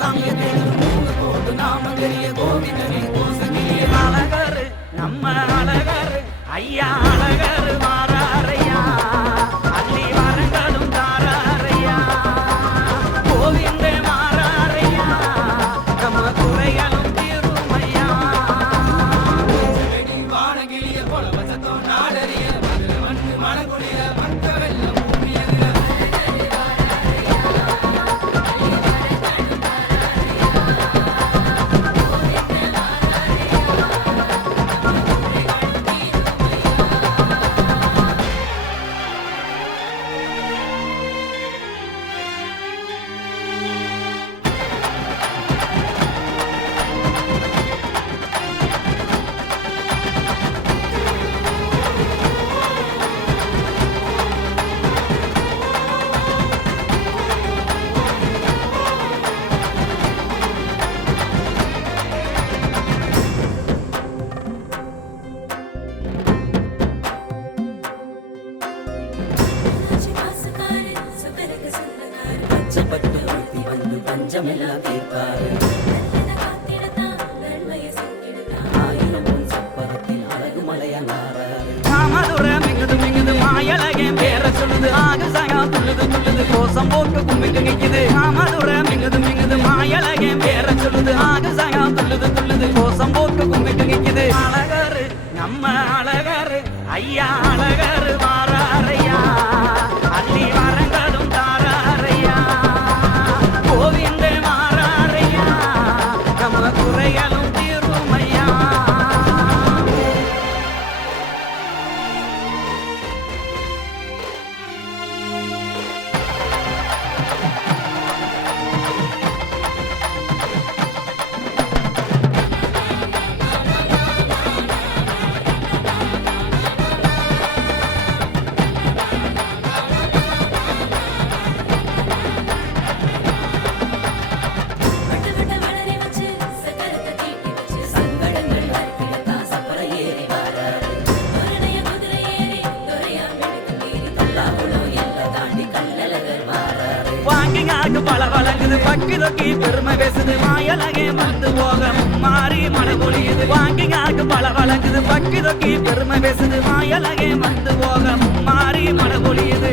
சாமிய தேடும் மூணு போட்டு நாமங்கரிய கோவிந்தனே கோசங்கிரிய அழகரு நம்ம அழகரு ஐயா அழகரு வாராரையா அள்ளி வரங்களும் தாராரையா கோவிந்தே மாறாரையா நம்ம குறைகளும் தீருமையா வானகிளிய போல வசத்தோ நாடறிய மண்ணு மனகுளிய மக்க வெள்ளம் பச்சப்பட்டு ஊத்தி வந்து பஞ்சமெல்லாம் தீர்ப்பாரு ஆயிரம் பொன் சப்பரத்தில் அழகு மலையங்காராரு காமதுரை மிங்குது மிங்குது மாயழகே பேர சொல்லுது ஆகு சகா துள்ளுது துள்ளுது கோசம் போட்டு கும்பிட்டு நிக்குது காமதுரை மிங்குது மிங்குது மாயழகே பேர சொல்லுது ஆகு சகா துள்ளுது துள்ளுது கோசம் போட்டு கும்பிட்டு நிக்குது அழகரு நம்ம அழகரு ஐயா அழகரு வாராரையா அள்ளி வரங்களும் தாராரையா கோவிந்தே மாறாரையா நம்ம குறைகளும் தீருமையா வாங்கிங்காக்கு பல வழங்குது பக்கி தொக்கி பெருமை பேசுது மாயலகே வந்து போக மாறி மழை பொழியுது வாங்கிங்காக்கு பல வழங்குது பக்கி தொக்கி பெருமை பேசுது மாயலகே வந்து போக மாறி மழை பொழியுது